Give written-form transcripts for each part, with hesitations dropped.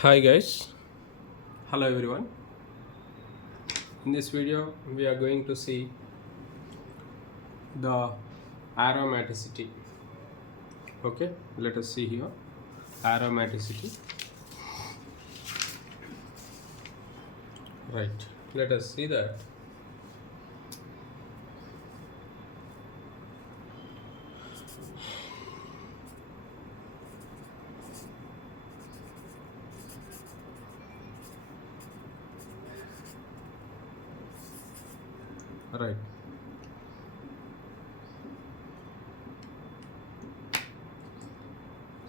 Hi guys, hello everyone. In this video we are going to see the aromaticity. Okay, let us see here aromaticity. Right, let us see that. Right,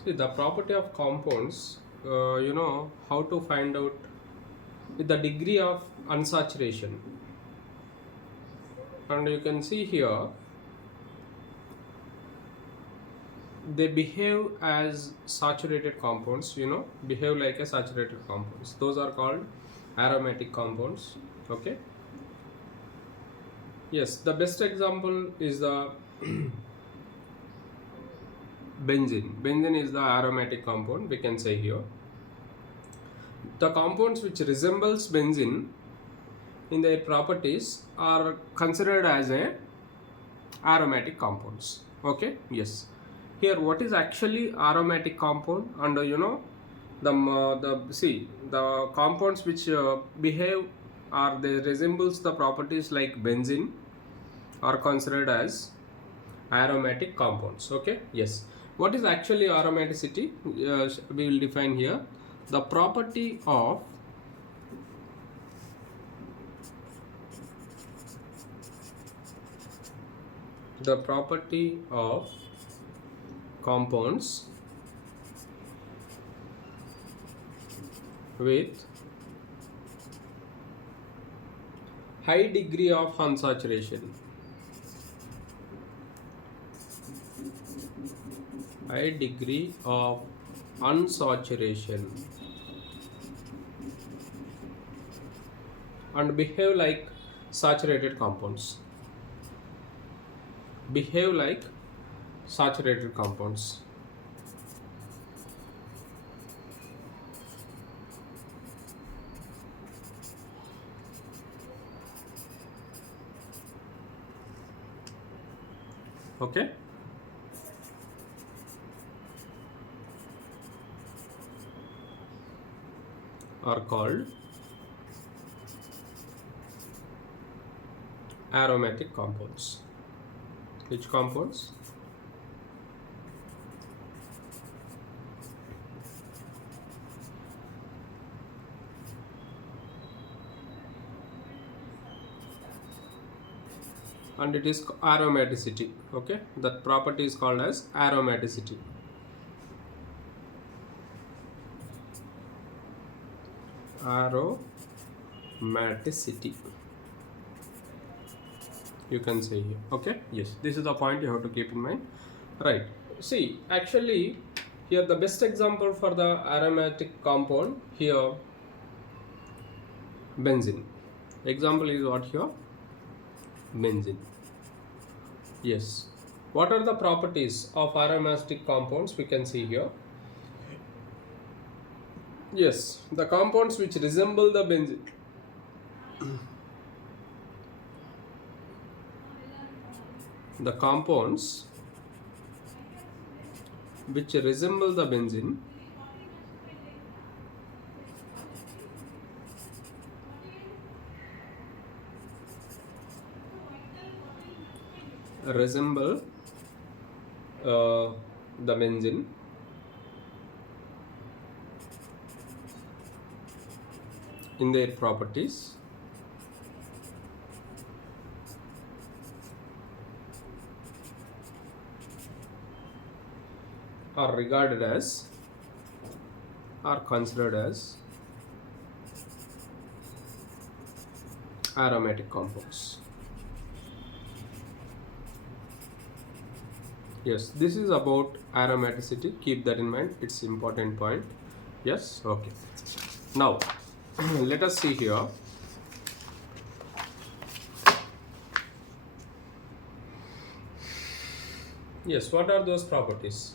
see the property of compounds. You know how to find out with the degree of unsaturation, and you can see here they behave as saturated compounds. Behave like a saturated compounds. Those are called aromatic compounds. Okay. Yes, the best example is the benzene. Benzene is the aromatic compound, we can say here. The compounds which resembles benzene in their properties are considered as a aromatic compounds. Okay, yes. Here, what is actually aromatic compound? And the compounds which behave or they resembles the properties like benzene are considered as aromatic compounds. Okay, yes. What is actually aromaticity? We will define here the property of compounds with high degree of unsaturation. High degree of unsaturation and behave like saturated compounds. Behave like saturated compounds. Okay. Are called aromatic compounds. Which compounds? And it is aromaticity. Okay, that property is called as aromaticity. Aromaticity, you can say here. Okay, yes, this is the point you have to keep in mind. Right, see, actually here the best example for the aromatic compound here, benzene. Example is what here? Benzene. Yes. What are the properties of aromatic compounds? We can see here. Yes, the compounds which resemble the benzene. The compounds which resemble the benzene resemble the benzene in their properties are regarded as, are considered as aromatic compounds. Yes, this is about aromaticity. Keep that in mind. It's important point. Yes, okay. Now, let us see here. Yes, what are those properties?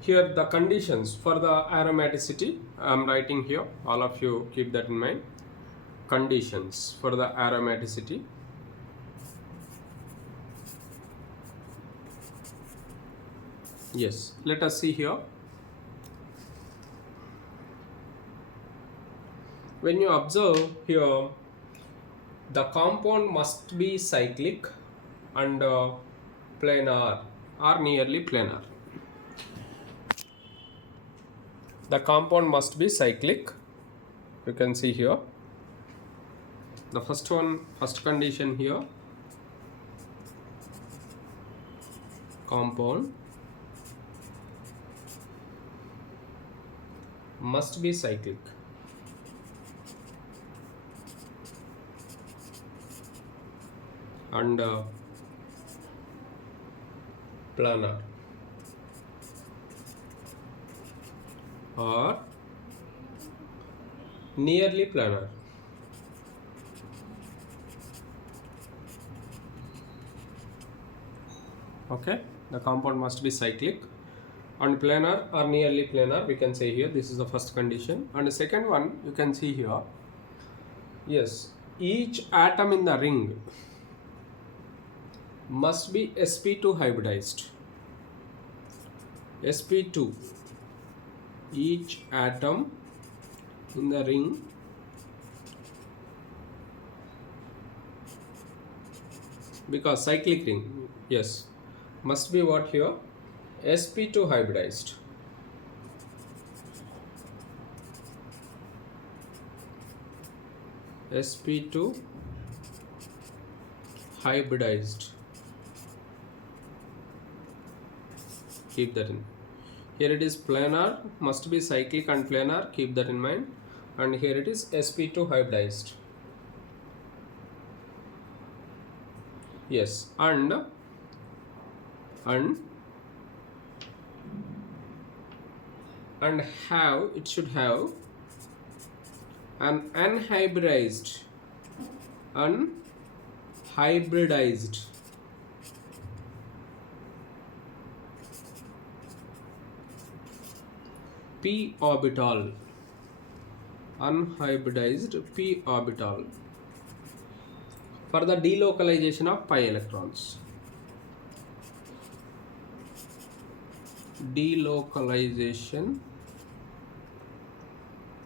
here the conditions for the aromaticity I am writing here. All of you keep that in mind. Conditions for the aromaticity. Yes, let us see here. When you observe here, the compound must be cyclic and planar or nearly planar. The compound must be cyclic. You can see here. The first condition here, compound must be cyclic. And planar or nearly planar. Okay, the compound must be cyclic and planar or nearly planar, we can say here. This is the first condition. And the second one, you can see here. Yes, each atom in the ring must be sp2 hybridized. sp2, each atom in the ring because cyclic ring, yes, must be what here? sp2 hybridized. sp2 hybridized. Keep that in. Here it is planar, must be cyclic and planar, keep that in mind. And here it is sp2 hybridized. Yes, and have, it should have an unhybridized p orbital, unhybridized p orbital for the delocalization of pi electrons. Delocalization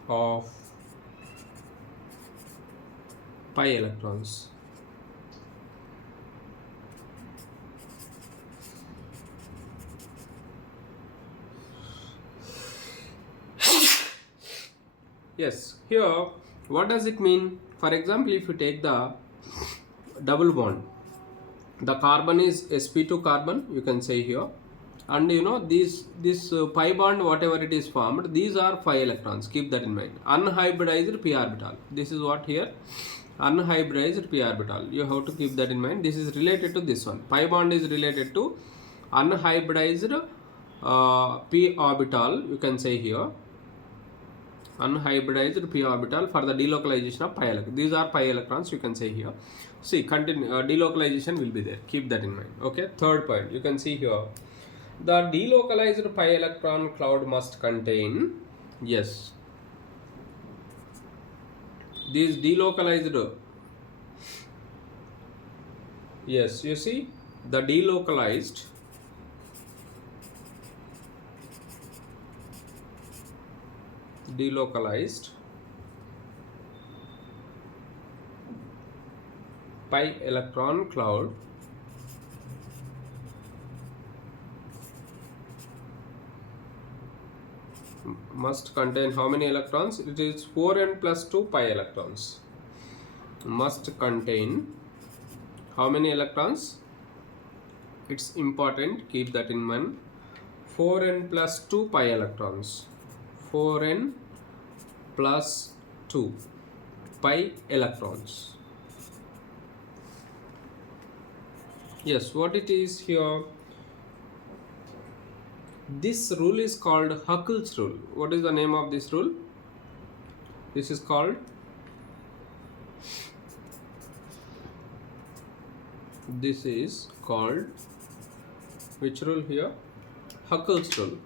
of pi electrons. Yes, here what does it mean? For example, if you take the double bond, the carbon is sp2 carbon, you can say here, and you know this pi bond, whatever it is formed, these are pi electrons, keep that in mind. Unhybridized p orbital, this is what here, unhybridized p orbital, you have to keep that in mind. This is related to this one. Pi bond is related to unhybridized p orbital, you can say here, unhybridized p orbital for the delocalization of pi electrons. These are pi electrons, you can say here. See, continue, delocalization will be there, keep that in mind. Okay, third point, you can see here, the delocalized pi electron cloud must contain, yes, these delocalized, yes, you see the delocalized pi electron cloud must contain how many electrons? It is 4n plus 2 pi electrons. Must contain how many electrons? It's important, keep that in mind. 4n plus 2 pi electrons. 4n plus 2 pi electrons. Yes, what it is here? This rule is called Huckel's rule. What is the name of this rule? This is called, which rule here? Huckel's rule.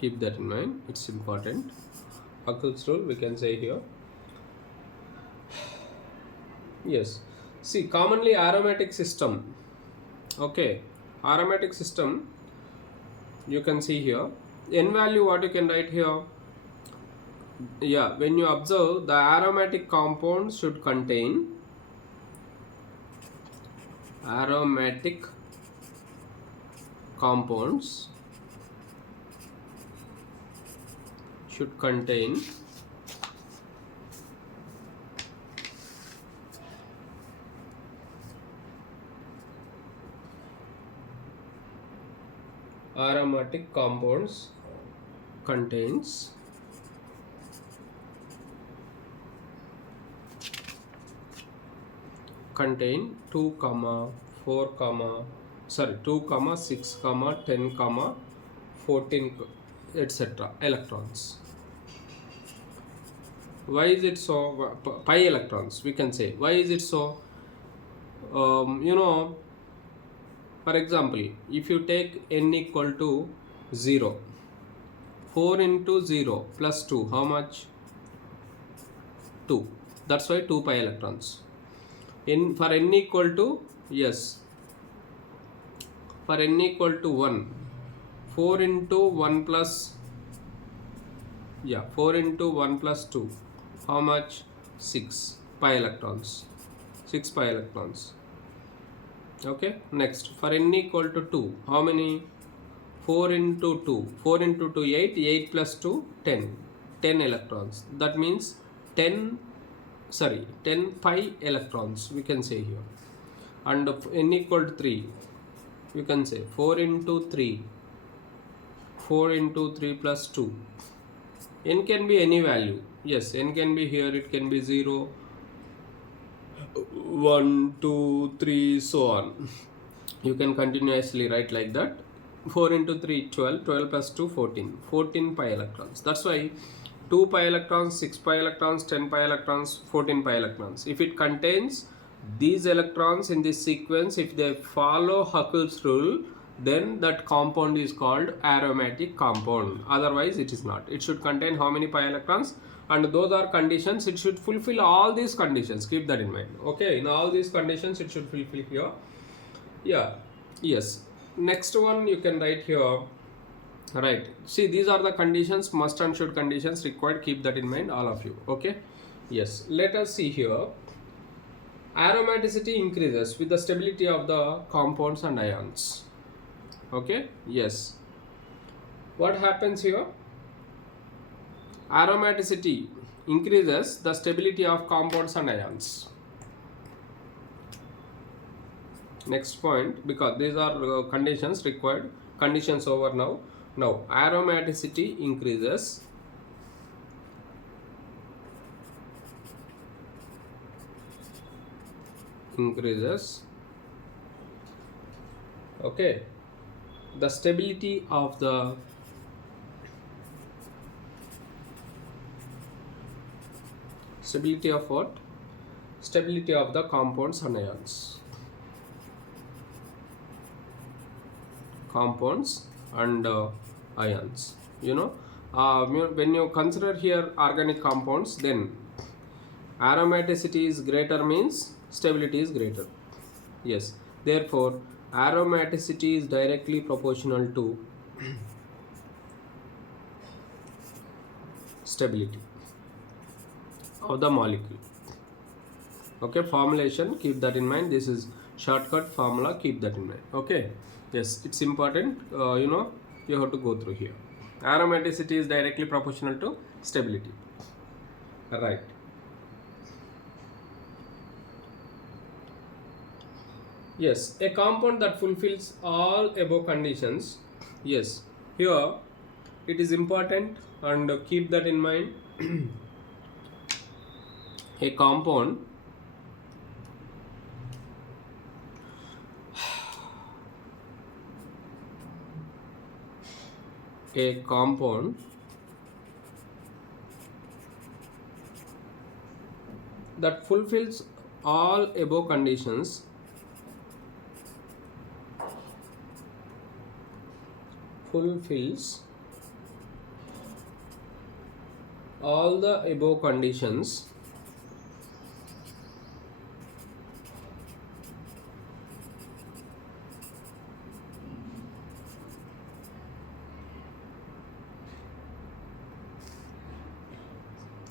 keep that in mind, it's important. Huckel's rule we can say here. Yes, see, commonly aromatic system, okay, aromatic system you can see here, n value what you can write here. Yeah, when you observe, the aromatic compound should contain aromatic compounds should contain aromatic compounds contains contain 2 comma 4 comma 2 comma 6 comma 10 comma 14 etc electrons. Why is it so? Pi electrons we can say. Why is it so? You know, for example, if you take n equal to 0, 4 into 0 plus 2, how much? 2. That's why 2 pi electrons. For n equal to, yes, for n equal to 1, 4 into 1 plus, 4 into 1 plus 2, how much? 6 pi electrons. 6 pi electrons. Okay, next, for n equal to 2, how many? 4 into 2, 4 into 2, 8, 8 plus 2, 10, 10 electrons. That means 10 pi electrons we can say here. And n equal to 3, you can say 4 into 3, 4 into 3 plus 2. N can be any value. Yes, n can be here, it can be 0, 1, 2, 3, so on. You can continuously write like that. 4 into 3, 12, 12 plus 2, 14, 14 pi electrons. That's why 2 pi electrons, 6 pi electrons, 10 pi electrons, 14 pi electrons. If it contains these electrons in this sequence, if they follow Huckel's rule, then that compound is called aromatic compound. Otherwise it is not. It should contain how many pi electrons, and those are conditions. It should fulfill all these conditions. Keep that in mind. Okay, in all these conditions it should fulfill here. Yeah, yes. Next one you can write here. Right, see, these are the conditions, must and should conditions required. Keep that in mind, all of you. Okay, yes, let us see here. Aromaticity increases with the stability of the compounds and ions. Okay, yes, what happens here? Aromaticity increases the stability of compounds and ions. Next point, because these are conditions required, conditions over now. Now aromaticity increases okay, the stability of the stability of what? Stability of the compounds and ions. Compounds and ions. You know, when you consider here organic compounds, then aromaticity is greater means stability is greater. Yes, therefore aromaticity is directly proportional to stability of the molecule. Okay, formulation, keep that in mind. This is shortcut formula, keep that in mind. Okay, yes, it's important. You know, you have to go through here. Aromaticity is directly proportional to stability. Right. Yes, a compound that fulfills all above conditions. Yes, here it is important, and keep that in mind. A compound that fulfills all above conditions fulfills all the above conditions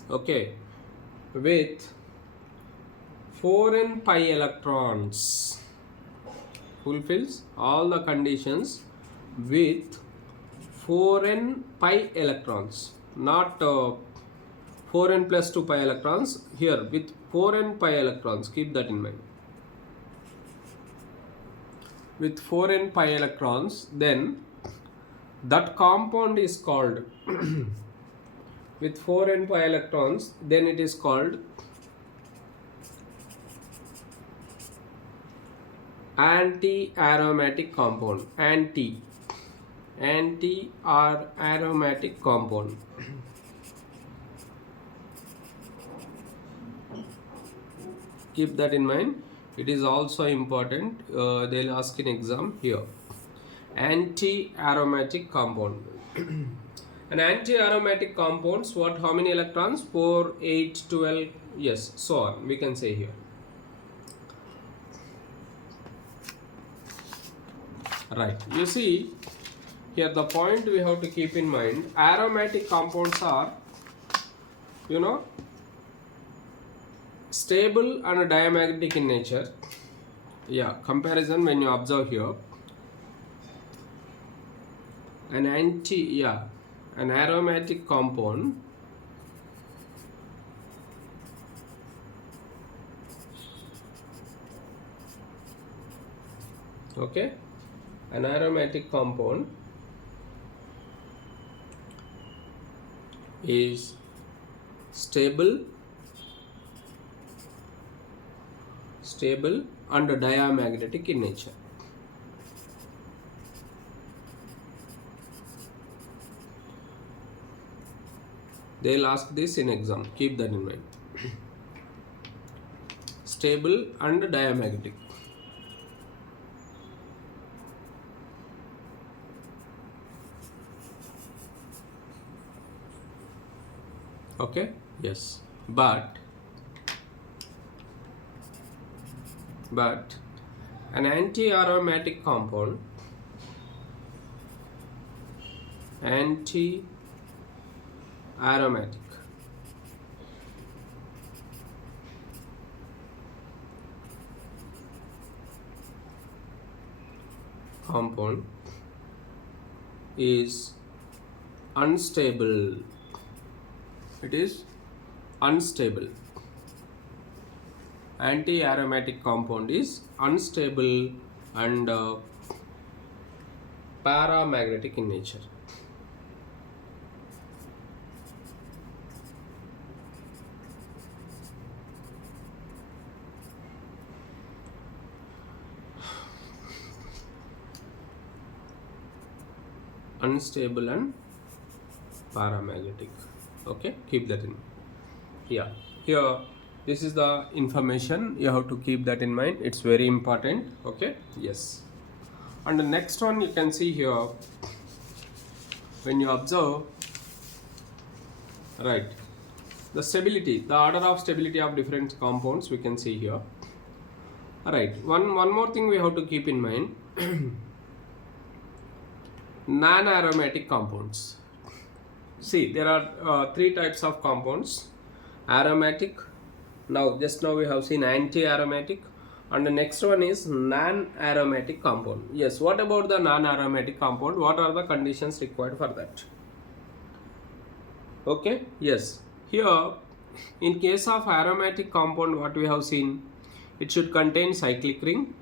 okay with 4n pi electrons, fulfills all the conditions with 4n pi electrons, not 4n plus 2 pi electrons, here with 4n pi electrons, keep that in mind. With 4n pi electrons, then that compound is called with 4n pi electrons, then it is called anti-aromatic compound. Aromatic compound. Keep that in mind. It is also important. They'll ask in exam here. Anti-aromatic compound. An anti-aromatic compounds, what? How many electrons? 4, 8, 12. Yes, so on. We can say here. Right. You see, here the point we have to keep in mind, aromatic compounds are, you know, stable and diamagnetic in nature. Yeah, comparison when you observe here. An aromatic compound okay, an aromatic compound is stable and diamagnetic in nature. They'll ask this in exam. Keep that in mind. Stable and diamagnetic. Okay. Yes. But an anti-aromatic compound, compound is unstable. It is unstable. Anti-aromatic compound is unstable and paramagnetic in nature. Unstable and paramagnetic. Okay, keep that in mind. Yeah, here this is the information, you have to keep that in mind. It's very important. Okay, yes. And the next one you can see here, when you observe, right, the stability, the order of stability of different compounds we can see here. Alright, one more thing we have to keep in mind. Non-aromatic compounds. See, there are 3 types of compounds. Aromatic, just now we have seen anti-aromatic, and the next one is non-aromatic compound. Yes, what about the non-aromatic compound? What are the conditions required for that? Okay, yes. Here, in case of aromatic compound, what we have seen, it should contain cyclic ring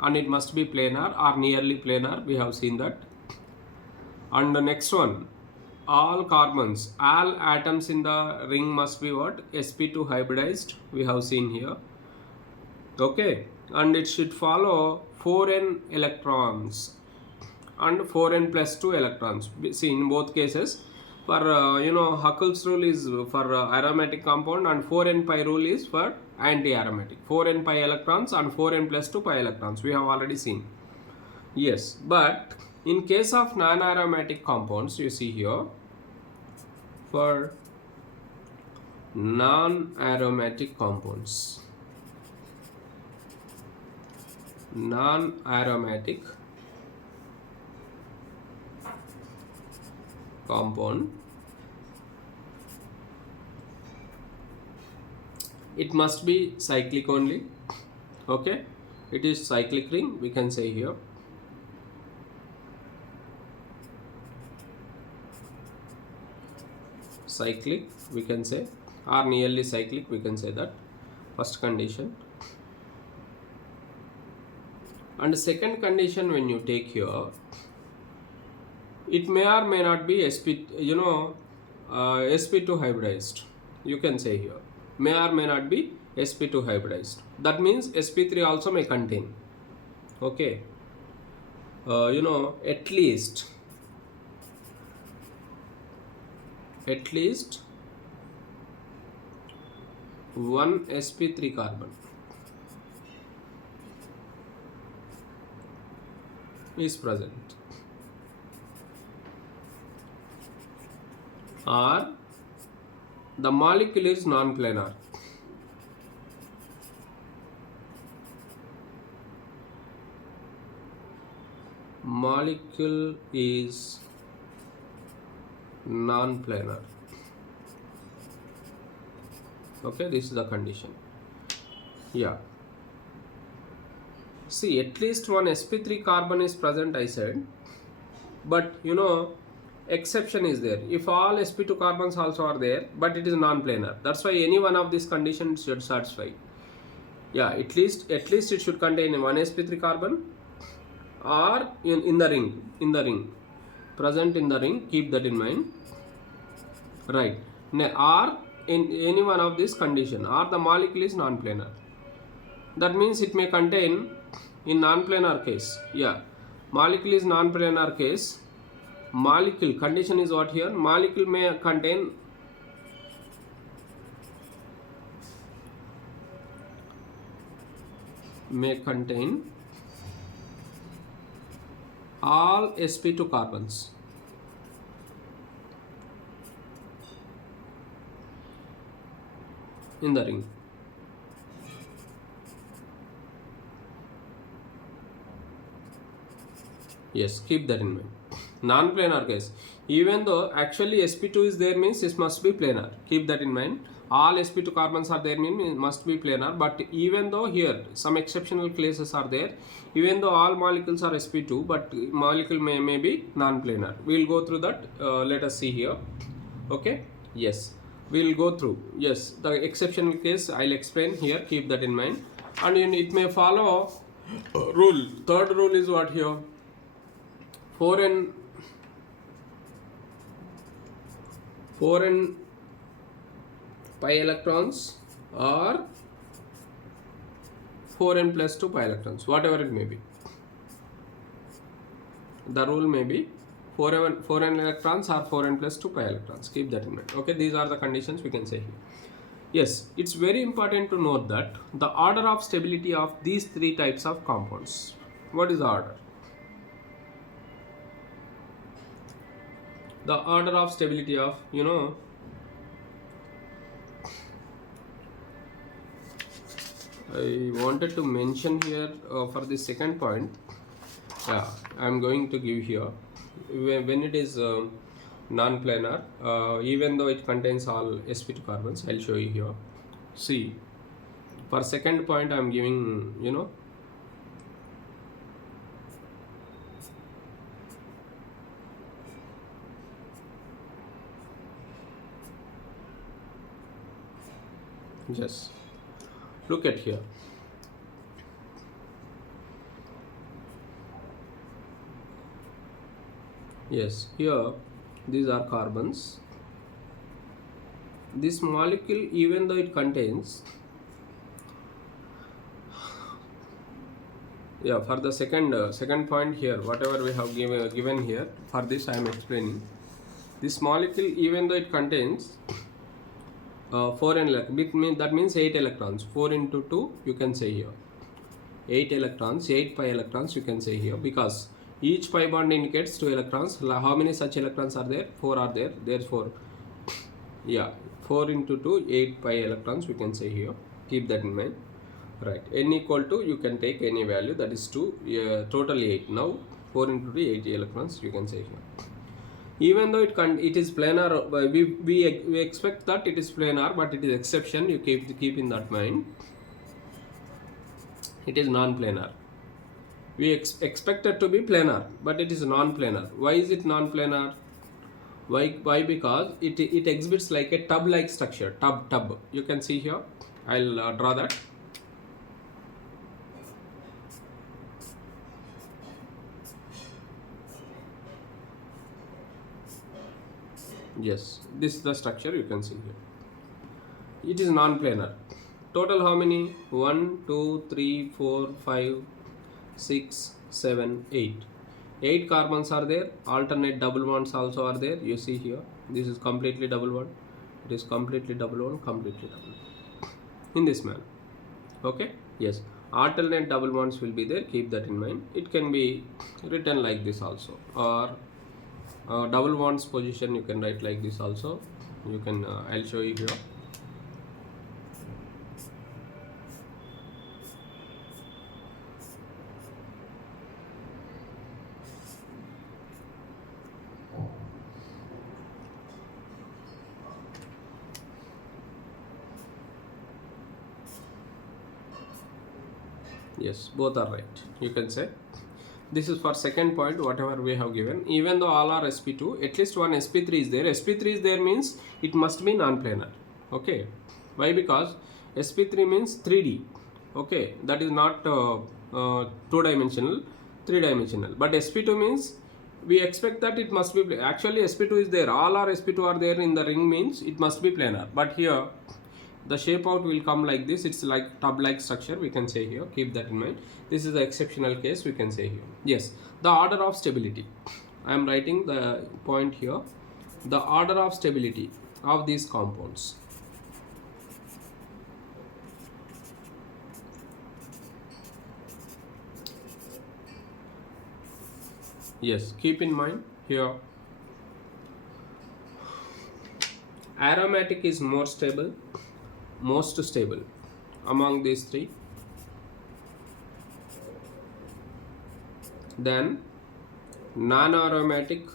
and it must be planar or nearly planar. We have seen that. And the next one, all carbons, all atoms in the ring must be what? sp2 hybridized. We have seen here. Okay, and it should follow 4n electrons and 4n plus 2 electrons. See, in both cases, for Huckel's rule is for aromatic compound and 4n pi rule is for anti-aromatic. 4n pi electrons and 4n plus 2 pi electrons. We have already seen. Yes, but in case of non-aromatic compounds, you see here, for non-aromatic compounds. Non-aromatic compound, it must be cyclic only. Okay, it is cyclic ring, we can say here. Cyclic, we can say, or nearly cyclic, we can say that. First condition. And the second condition, when you take here, it may or may not be sp2 hybridized, you can say here, may or may not be sp2 hybridized. That means sp3 also may contain, okay, at least one sp3 carbon is present, or the molecule is non-planar. Molecule is non-planar. Okay, this is the condition. Yeah. See, at least one sp3 carbon is present, I said, but exception is there. If all sp2 carbons also are there, but it is non-planar, that's why any one of these conditions should satisfy. Yeah, at least it should contain one sp3 carbon, or in the ring, present in the ring, keep that in mind, right? Or in any one of these condition, or the molecule is non-planar. That means it may contain, in non-planar case, yeah, molecule is non-planar case, molecule condition is what here, molecule may contain all sp2 carbons. In the ring. Yes, keep that in mind. Non-planar case, even though actually sp2 is there, means this must be planar. Keep that in mind. All sp2 carbons are there, means it must be planar. But even though here some exceptional cases are there, even though all molecules are sp2, but molecule may be non-planar. We will go through that. Let us see here. Okay. Yes, we will go through. Yes, the exceptional case I'll explain here. Keep that in mind. And it may follow rule. Third rule is what here? 4n pi electrons or 4n plus 2 pi electrons, whatever it may be. The rule may be 4n electrons or 4n plus 2 pi electrons. Keep that in mind. Okay, these are the conditions we can say here. Yes, it's very important to note that the order of stability of these three types of compounds. What is the order? The order of stability of, I wanted to mention here for the second point. Yeah, I'm going to give here. When it is non-planar, even though it contains all sp2 carbons, I'll show you here. See, for second point I'm giving, just look at here. Yes, here these are carbons. This molecule, even though it contains, yeah, for the second point here, whatever we have given here, for this I am explaining. This molecule, even though it contains 4n, that means 8 electrons. 4 into 2, you can say here. 8 electrons, 8 pi electrons, you can say here, because each pi bond indicates 2 electrons. How many such electrons are there? 4 are there. Therefore, yeah, 4 into 2, 8 pi electrons we can say here. Keep that in mind. Right, n equal to, you can take any value, that is 2, total 8. Now 4 into 2, 8 electrons you can say here. Even though it is planar, we expect that it is planar, but it is exception. You keep in that mind. It is non-planar. We expect it to be planar, but it is non-planar. Why is it non-planar? Why? Because it exhibits like a tub-like structure. Tub. You can see here. I'll draw that. Yes, this is the structure you can see here. It is non-planar. Total how many? 1, 2, 3, 4, 5, 6, 7, 8. 8 carbons are there. Alternate double bonds also are there. You see here. This is completely double bond. It is completely double bond, completely double bond. In this manner. Okay? Yes. Alternate double bonds will be there. Keep that in mind. It can be written like this also. Or double bonds position you can write like this also. You can, I'll show you here. Yes, both are right. You can say this is for second point, whatever we have given. Even though all are sp2, at least one sp3 is there. sp3 is there means it must be non-planar. Okay, why? Because sp3 means 3D. Okay, that is not two-dimensional, three-dimensional. But sp2 means we expect that it must be, actually sp2 is there, all are sp2 are there in the ring means it must be planar. But here the shape out will come like this. It's like tub-like structure we can say here. Keep that in mind. This is the exceptional case we can say here. Yes, the order of stability. I am writing the point here. The order of stability of these compounds. Yes, keep in mind here. Aromatic is most stable among these three. Then non-aromatic,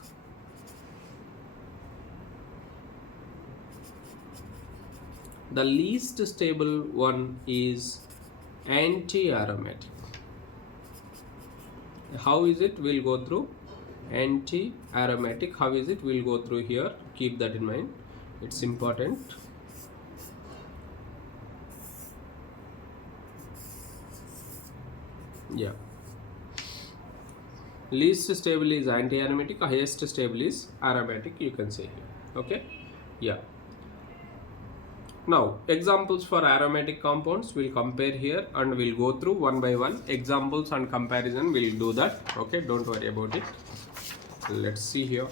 the least stable one is anti-aromatic. How is it? We'll go through anti-aromatic. How is it? We'll go through here. Keep that in mind. It's important. Yeah. Least stable is anti-aromatic. Highest stable is aromatic. You can say here. Okay. Yeah. Now, examples for aromatic compounds we'll compare here and we'll go through one by one. Examples and comparison we'll do that. Okay, don't worry about it. Let's see here.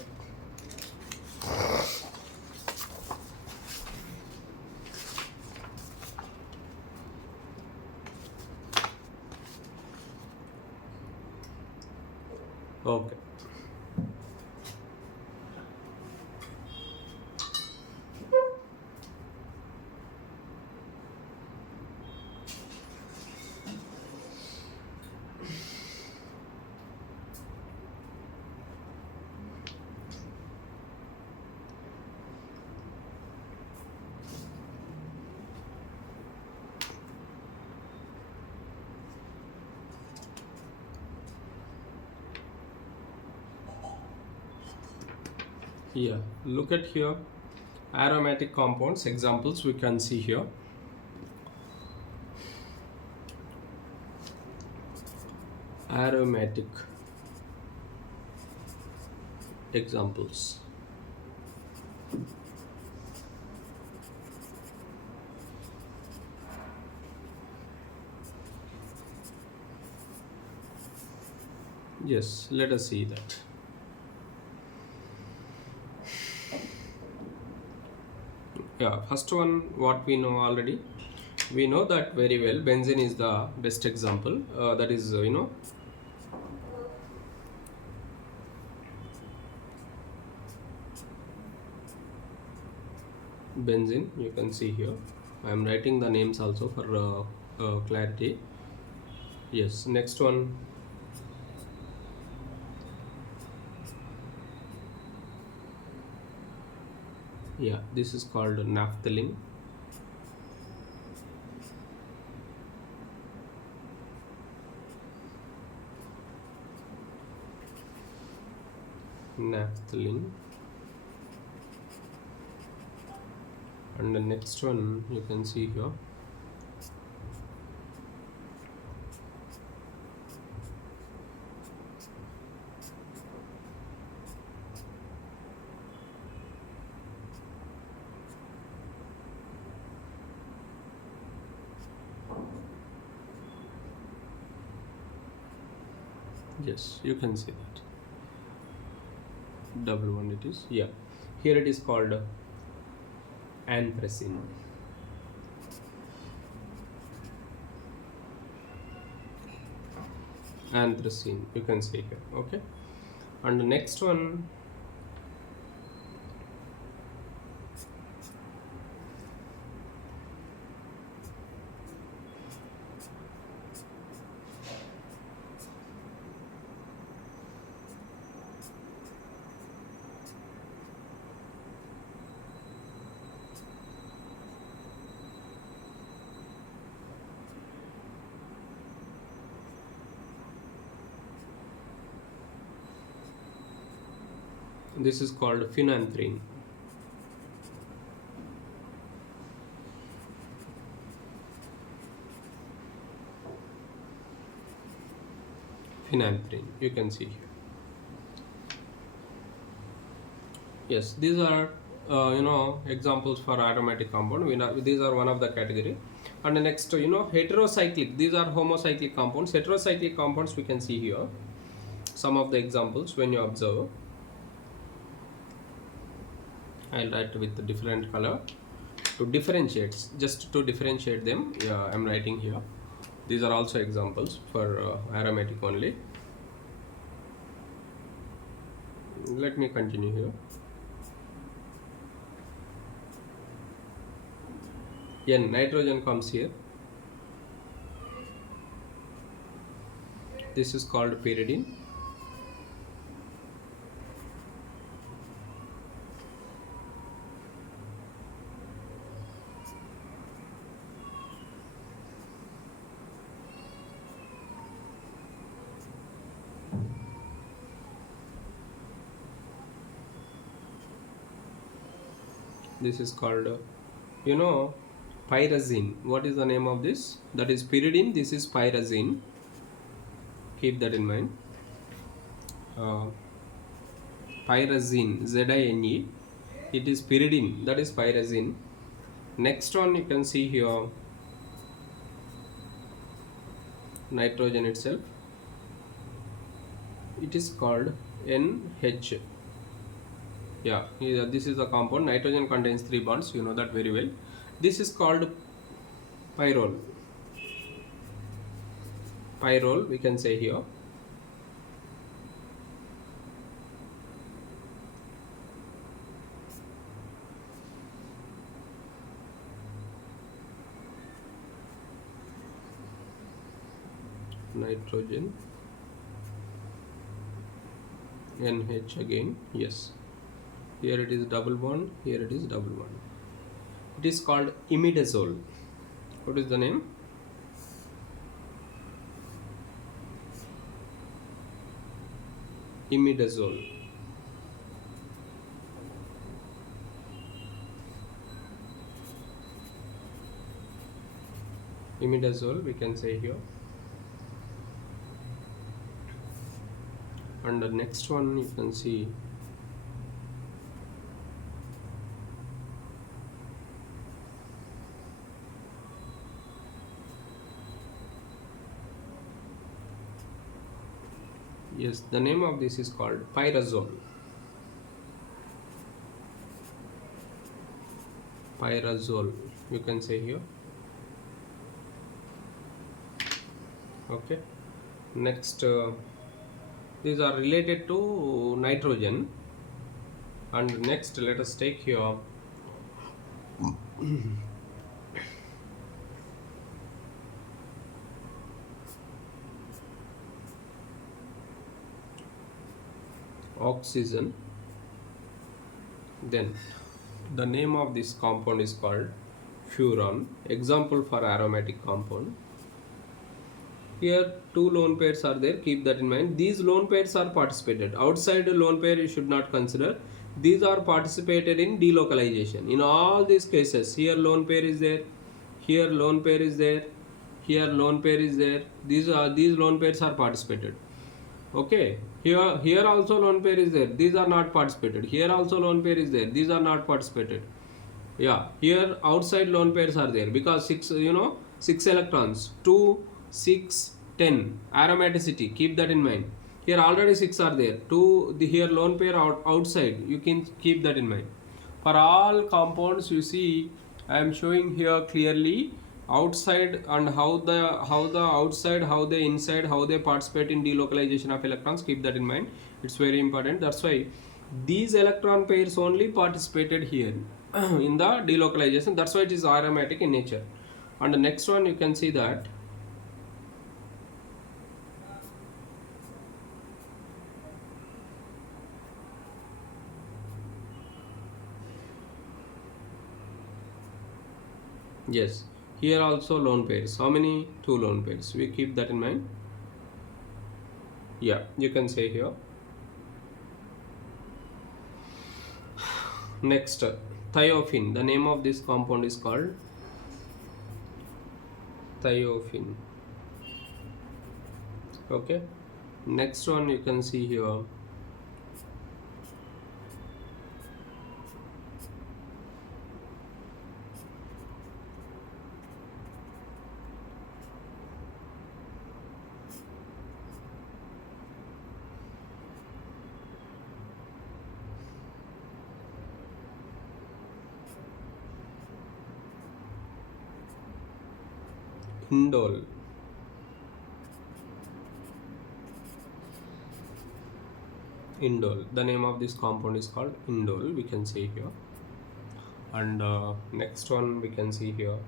Okay. Here, look at here, aromatic compounds, examples we can see here. Aromatic examples. Yes, let us see that. Yeah, first one, what we know already, we know that very well. Benzene is the best example. That is, benzene, you can see here. I am writing the names also for clarity. Yes, next one. Yeah, this is called naphthalene. Naphthalene. And the next one you can see here. Yes, you can see that. Double one it is. Yeah. Here it is called anthracene. Anthracene, you can see here. Okay. And the next one, this is called phenanthrene. Phenanthrene, you can see here. Yes, these are examples for aromatic compound. These are one of the category. And the next, heterocyclic. These are homocyclic compounds. Heterocyclic compounds we can see here. Some of the examples when you observe. I'll write with the different color to differentiate. Just to differentiate them, yeah, I'm writing here. These are also examples for aromatic only. Let me continue here. N, nitrogen comes here. This is called pyridine. This is called pyrazine. What is the name of this? That is pyridine. This is pyrazine. Keep that in mind. Pyrazine, Z-I-N-E. It is pyridine. That is pyrazine. Next one you can see here, nitrogen itself. It is called NH. Yeah, this is the compound. Nitrogen contains 3 bonds. You know that very well. This is called pyrrole. Pyrrole, we can say here. Nitrogen, NH again. Yes. Here it is double bond. Here it is double bond. It is called imidazole. What is the name? Imidazole. Imidazole, we can say here. And the next one you can see yes, the name of this is called pyrazole. Pyrazole, you can say here. Okay. Next, these are related to nitrogen. And next, let us take here oxygen. Then the name of this compound is called furan. Example for aromatic compound. Here two lone pairs are there, keep that in mind. These lone pairs are participated. Outside lone pair you should not consider. These are participated in delocalization. In all these cases, here lone pair is there, here lone pair is there, here lone pair is there. These lone pairs are participated. Okay, here also lone pair is there. These are not participated. Here also lone pair is there. These are not participated. Yeah, here outside lone pairs are there because 6 electrons, 2, 6, 10 aromaticity, keep that in mind. Here already 6 are there, 2 here lone pair outside, you can keep that in mind. For all compounds you see I am showing here clearly outside and how the outside, how the inside, how they participate in delocalization of electrons, keep that in mind. It's very important. That's why these electron pairs only participated here in the delocalization. That's why it is aromatic in nature. And the next one you can see that yes, here also lone pairs. How many? 2 lone pairs. We keep that in mind. Yeah, you can say here. Next, thiophene. The name of this compound is called thiophene. Okay. Next one you can see here. Indole. Indole. The name of this compound is called indole. We can see here. And next one we can see here.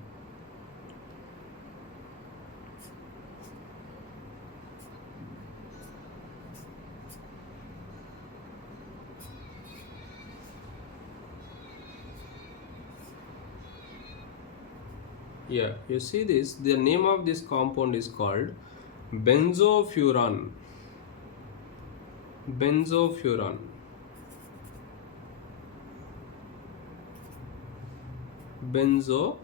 Yeah, you see this. The name of this compound is called benzofuran. Benzofuran. Benzofuran.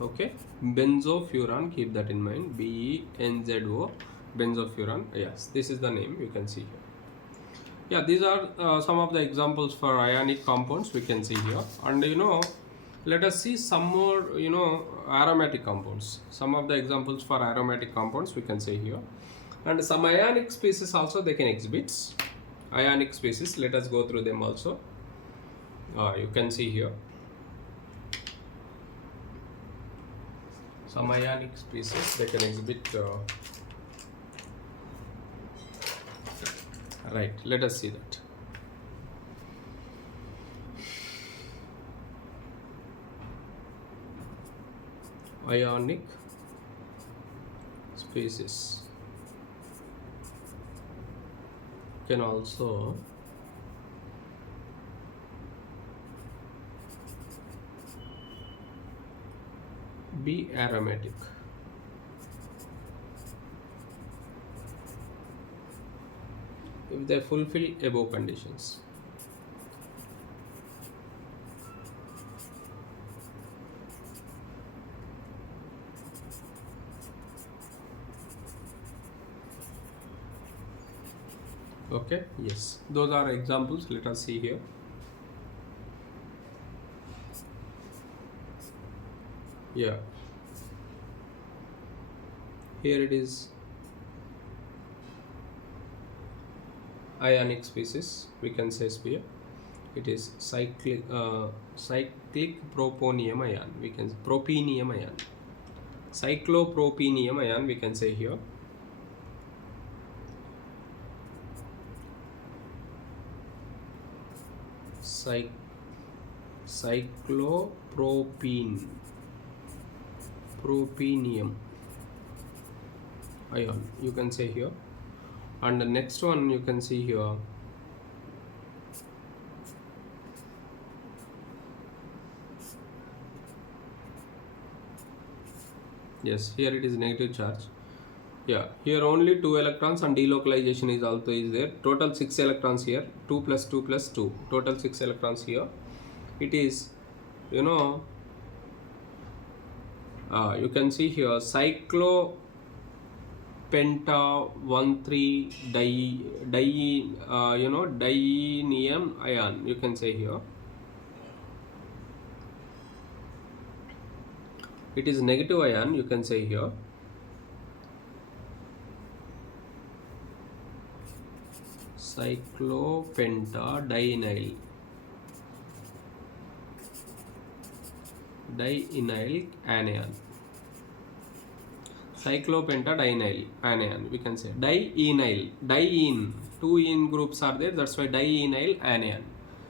Okay, benzofuran. Keep that in mind. BENZO. Benzofuran. Yes, this is the name you can see here. Yeah, these are some of the examples for ionic compounds we can see here. And let us see some more aromatic compounds. Some of the examples for aromatic compounds we can say here. And some ionic species also they can exhibit. Ionic species, let us go through them also. You can see here some ionic species they can exhibit. Right, let us see that. Ionic species can also be aromatic. If they fulfill above conditions. Okay, yes, those are examples. Let us see here. Yeah, here it is. Ionic species, we can say sphere. It is cyclic proponium ion. We can propenium ion. Cyclopropenium ion we can say here. propenium ion, you can say here. And the next one you can see here, yes, here it is negative charge. Yeah, here only 2 electrons and delocalization is also is there. Total 6 electrons here, 2 plus 2 plus 2, total 6 electrons here. It is, you know, you can see here cyclopenta 1,3 dienium ion, you can say here. It is negative ion, you can say here. Cyclopenta dienyl anion. Cyclopenta dienyl anion, we can say dienyl, diene, 2 ene groups are there, that's why dienyl anion.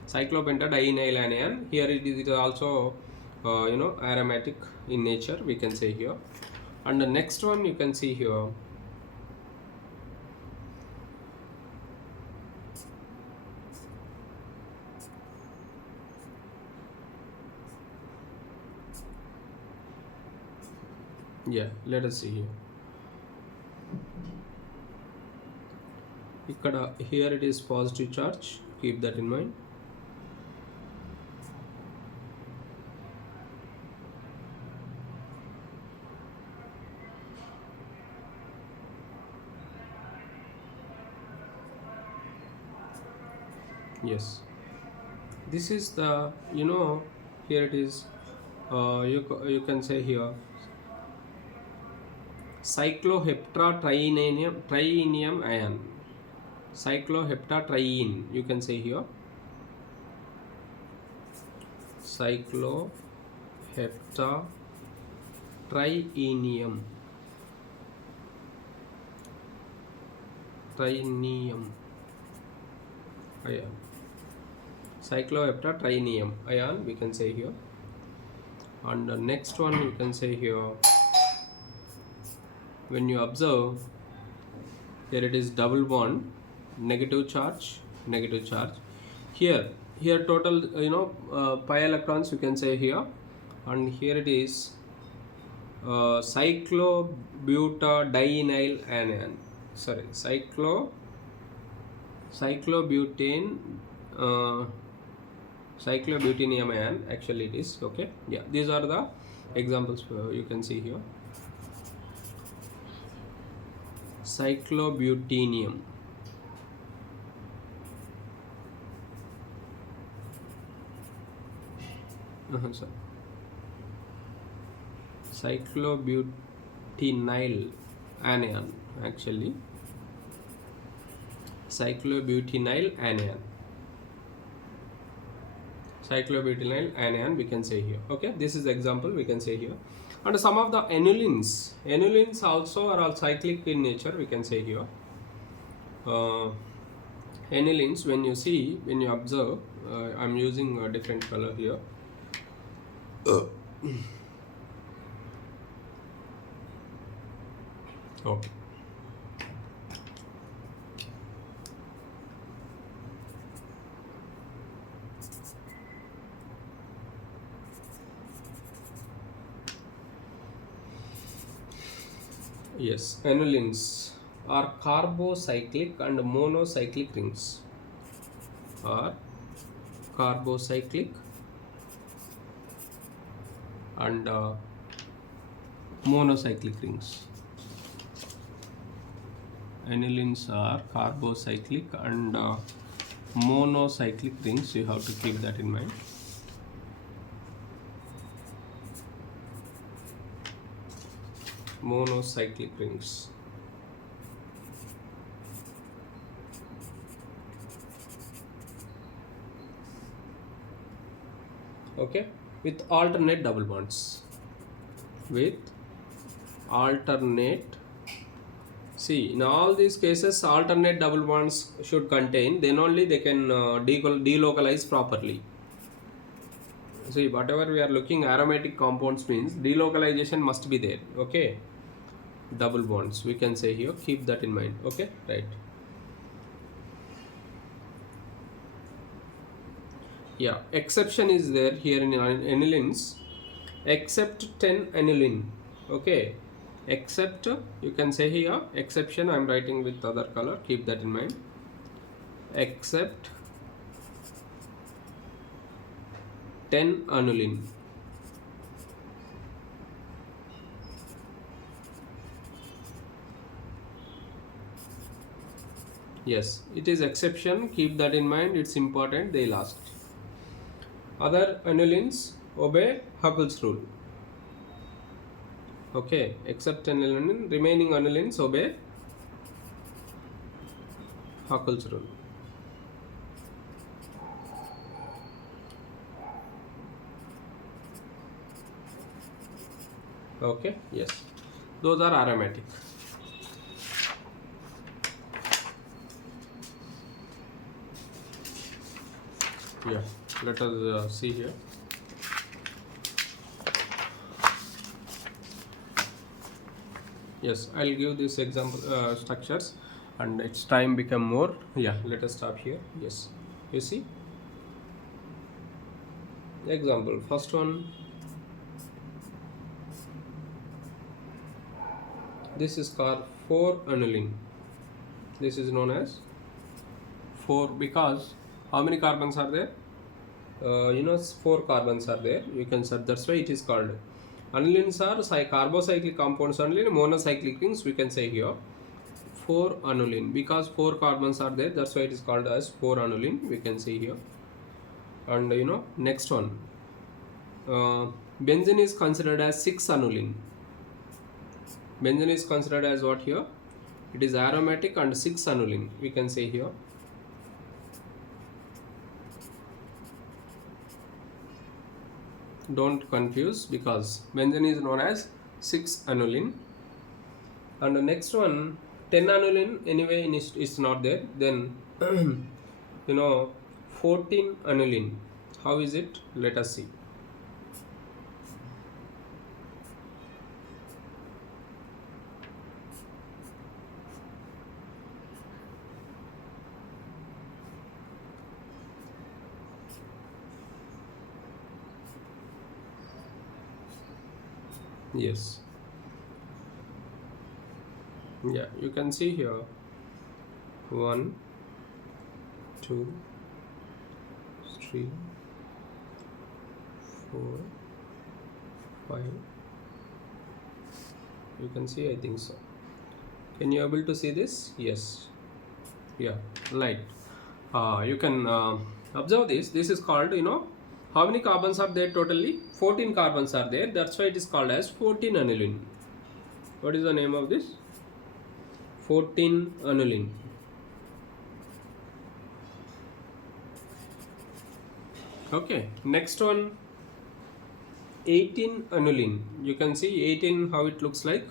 Cyclopenta dienyl anion. Here it is also aromatic in nature, we can say here. And the next one you can see here, yeah, let us see here. Here it is positive charge, keep that in mind. Yes, this is the, here it is, you can say here trienium ion, cycloheptatriene, you can say here cycloheptatrienium ion, cycloheptatrienium ion, we can say here. And the next one you can say here, when you observe, here it is double bond, negative charge. Here total pi electrons, you can say here. And here it is cyclobutadienyl anion, sorry, cyclobutadienium ion, actually it is, okay. Yeah, these are the examples you can see here. Cyclobutadienium, cyclobutynyl anion, actually cyclobutynyl anion, we can say here, okay. This is the example we can say here. And some of the anilines also are all cyclic in nature, we can say here. Anilines, when you observe, I'm using a different color here. Okay. Yes, anilines are carbocyclic and monocyclic rings. Are carbocyclic and monocyclic rings. Anilines are carbocyclic and monocyclic rings. You have to keep that in mind. Monocyclic rings. Okay, with alternate double bonds. See, in all these cases, alternate double bonds should contain, then only they can delocalize properly. See, whatever we are looking aromatic compounds means delocalization must be there. Okay, double bonds we can say here, keep that in mind. Okay, right. Yeah, exception is there here in anilines, except 10 aniline. Okay, except, you can say here exception, I'm writing with other color, keep that in mind. Except 10 aniline. Yes, it is exception, keep that in mind, it's important, they last. Other anilines obey Hubble's rule. Okay, except aniline, remaining anilines obey Hubble's rule. Okay, yes, those are aromatic. Yeah, let us see here. Yes, I'll give this example structures, and its time become more. Yeah, let us stop here. Yes, you see example, first one, this is called 4 aniline. This is known as 4 because how many carbons are there? 4 carbons are there, you can say, that's why it is called. Anilines are carbocyclic compounds only, monocyclic things we can say here. 4 aniline because 4 carbons are there, that's why it is called as 4 aniline, we can see here. And next one, benzene is considered as 6 aniline. Benzene is considered as what here? It is aromatic and 6 aniline, we can say here. Don't confuse because benzene is known as 6 aniline. And the next one, 10 aniline anyway is not there. Then 14 aniline. How is it? Let us see. Yes. Yeah, you can see here 1, 2, 3, 4, 5. You can see, I think so. Can you able to see this? Yes. Yeah, light. You can observe this. This is called, how many carbons are there totally? 14 carbons are there. That's why it is called as 14 aniline. What is the name of this? 14 aniline. Okay, next one, 18 aniline. You can see 18 how it looks like.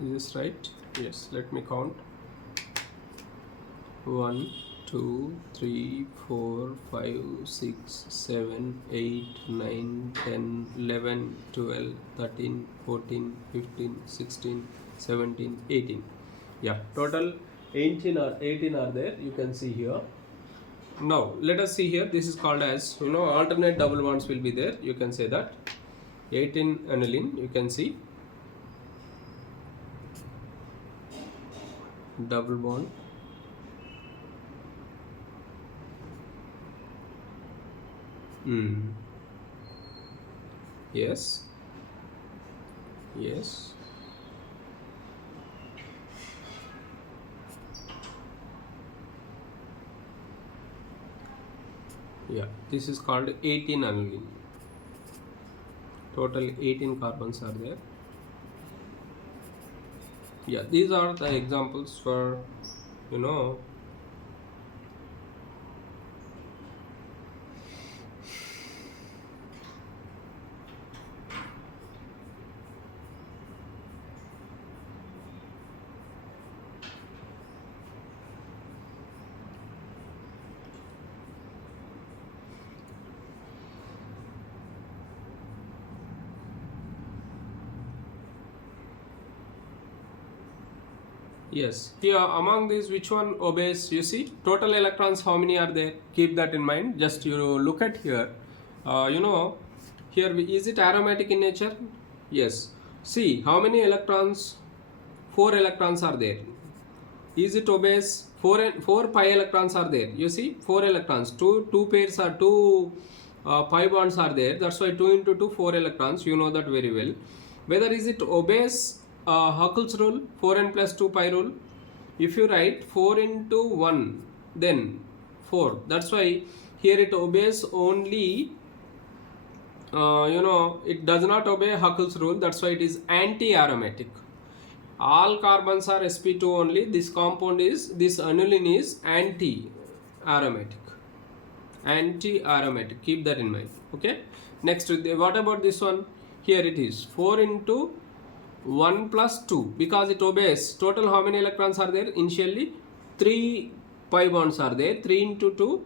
Is this right? Yes, let me count. 1, 2, 3, 4, 5, 6, 7, 8, 9, 10, 11, 12, 13, 14, 15, 16, 17, 18. Yeah, total 18 are there, you can see here. Now let us see here, this is called as, alternate double bonds will be there, you can say that. 18 aniline, you can see double bond, Mm. Yes. Yes. Yeah, this is called 18 aniline. Total 18 carbons are there. Yeah, these are the examples for, you know, yes, here among these, which one obeys? You see, total electrons, how many are there? Keep that in mind. Just you look at here. You know, here is it aromatic in nature? Yes. See, how many electrons? 4 electrons are there. Is it obeys? 4 pi electrons are there. You see, 4 electrons. Two pairs are two pi bonds are there. That's why 2 into 2, 4 electrons. You know that very well. Whether is it obeys Huckel's rule, 4n plus 2 pi rule? If you write 4 into 1, then 4. That's why here it obeys only, it does not obey Huckel's rule. That's why it is anti-aromatic. All carbons are sp2 only. This compound is, this aniline is anti-aromatic. Anti-aromatic. Keep that in mind. Okay. Next, what about this one? Here it is 4 into 1 plus 2, because it obeys. Total how many electrons are there? Initially 3 pi bonds are there. 3 into 2,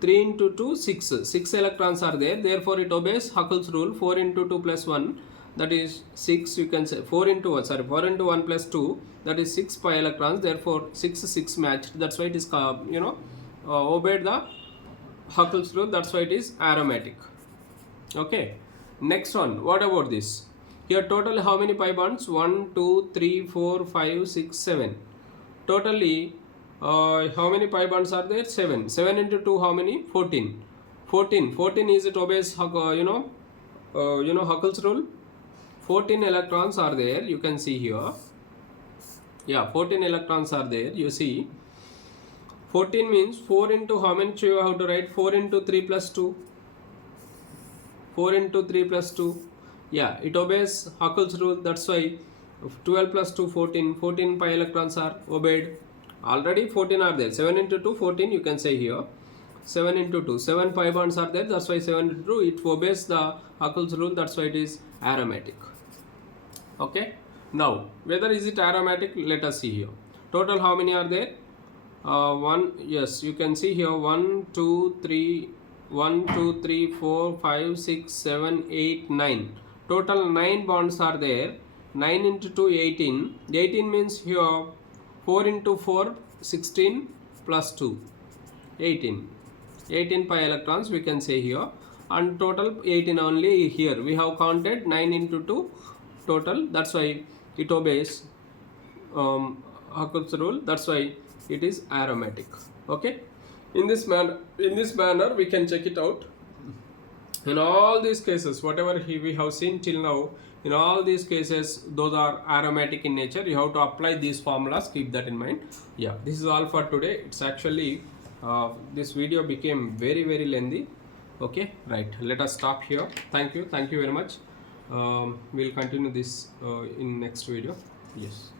3 into 2, 6. 6 electrons are there. Therefore it obeys Huckel's rule. 4 into 2 plus 1, that is 6. You can say 4 into 1 plus 2, that is 6 pi electrons. Therefore 6 matched. That's why it is obeyed the Huckel's rule. That's why it is aromatic. Okay. Next one, what about this? Here total how many pi bonds? 1, 2, 3, 4, 5, 6, 7. Totally how many pi bonds are there? 7. 7 into 2 how many? 14. 14 is it obeys Huckel's rule? 14 electrons are there. You can see here. Yeah, 14 electrons are there. You see, 14 means 4 into how many you have to write? 4 into 3 plus 2. 4 into 3 plus 2. Yeah, it obeys Huckel's rule. That's why 12 plus 2, 14. 14 pi electrons are obeyed. Already 14 are there. 7 into 2, 14. You can say here. 7 into 2. 7 pi bonds are there. That's why 7 into 2. It obeys the Huckel's rule. That's why it is aromatic. Okay. Now, whether is it aromatic? Let us see here. Total how many are there? 1. Yes, you can see here 1, 2, 3. 1, 2, 3, 4, 5, 6, 7, 8, 9. Total 9 bonds are there. 9 into 2, 18. 18 means here 4 into 4, 16 plus 2, 18. 18 pi electrons we can say here. And total 18 only here. We have counted 9 into 2 total. That's why it obeys Huckel's rule. That's why it is aromatic. Okay. In this manner we can check it out. In all these cases, whatever we have seen till now, in all these cases, those are aromatic in nature. You have to apply these formulas. Keep that in mind. Yeah, this is all for today. It's actually this video became very lengthy. Okay, right. Let us stop here. Thank you very much. We'll continue this in next video. Yes.